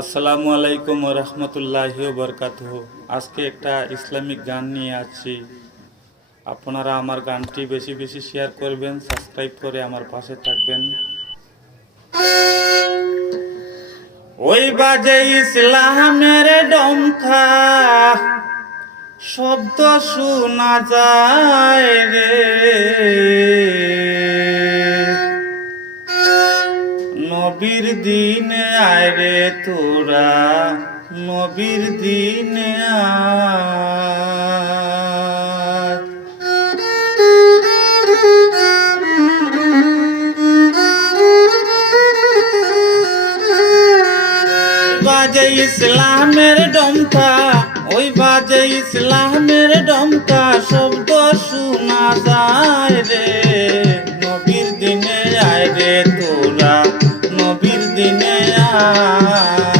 আসসালামু আলাইকুম রহমতুল্লাহ বরকাত আজকে একটা ইসলামিক গান নিয়ে আছি। আপনারা আমার গানটি বেশি বেশি শেয়ার করবেন, সাবস্ক্রাইব করে আমার পাশে থাকবেন। ওই বাজে ইসলামের ডমকা, শব্দ শোনা যায় রে। নবীর দিনে আয় রে তোরা, নবীর দিনে বাজে ইসলামের ডমকা, ওই বাজে ইসলামের ডমকা, শব্দ শোনা যায় রে। নবীর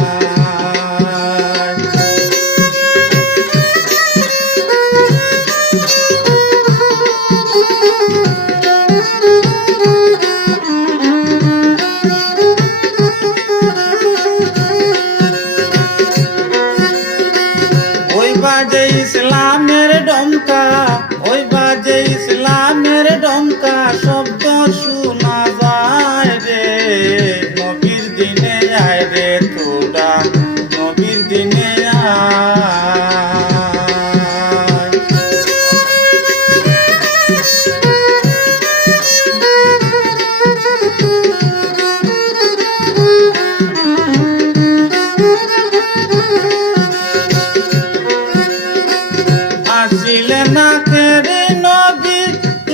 আসিলে না কেরে নবী,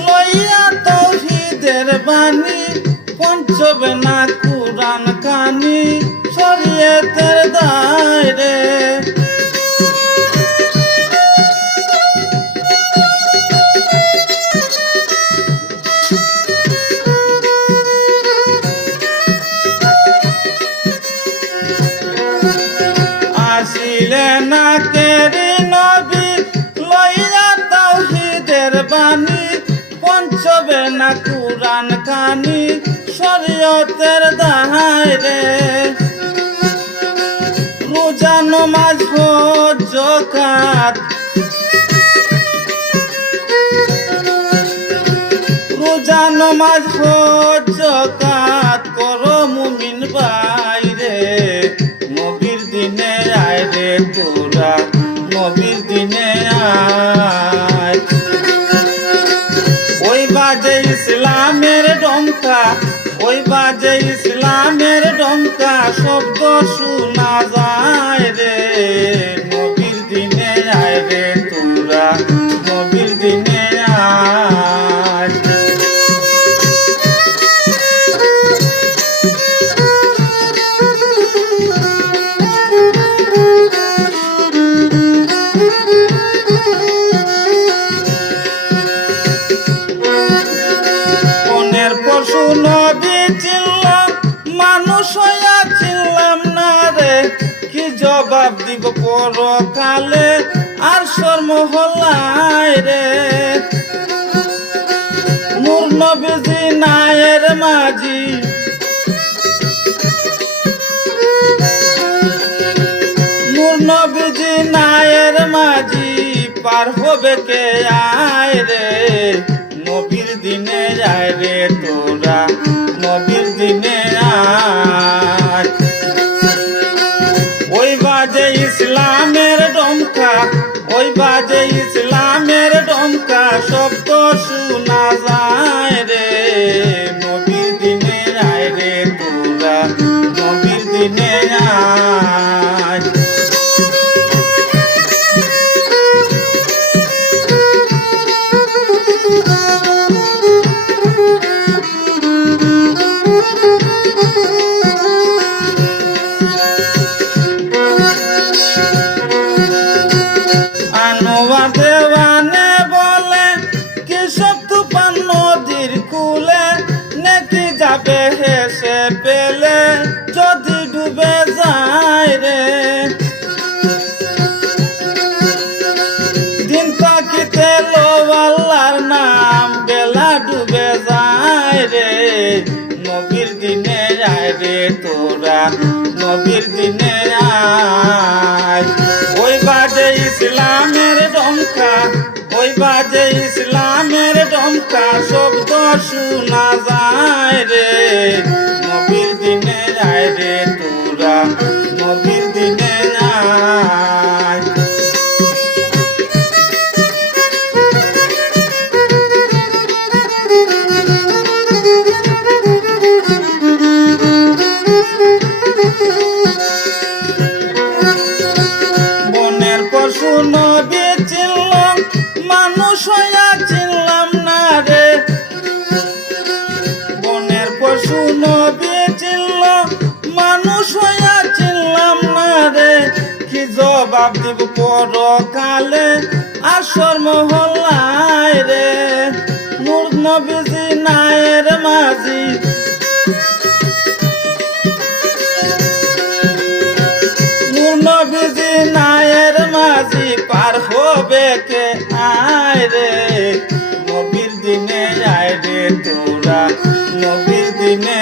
লইয়া তৌহিদের বাণী পঞ্চবে না কুরান কানি, শরীয়তের দায় রে আসিলে না শরীয়তের দাহাই রে। রোজা নমাজ হজ যাকাত রোজা নমাজ হজ যাকাত করো মুমিন বাইরে নবীর দিনে আয় রে তোরা নবীর দিনে আয়। ওই বাজে ইসলামের ডমকা বাজে ইসলামের ডঙ্কা শব্দ শোনা যায় রে। নবীর দিনে আয় রে। হইয়া চিনলাম না রে, কি জবাব দিব পরকালে? আর সর্মহলায় রে। নূর নবীজি নায়ের মাঝি। নূর নবীজি নায়ের মাঝি, পার হবে কে আয় পেলে যদি ডুবে যায় রে। দিন পাখিতে লোবাল্লার নাম বেলা ডুবে যায় রে। নবীর দিনে আয় রে তোরা, নবীর দিনে আয়। ওই বাজে ইসলামের ডমকা ওই বাজে ইসলামের ডমকা শব্দ শোনা যায় রে। হইয়া চিনলাম না রে। বনের পশু নবী চিনলাম মানুষ হইয়া চিনলাম না রে। কি জবাব দিব পরকালে? আসর মহল্লায় রে। নূর নবীজি নায়ের মাঝি। নবীর দিনে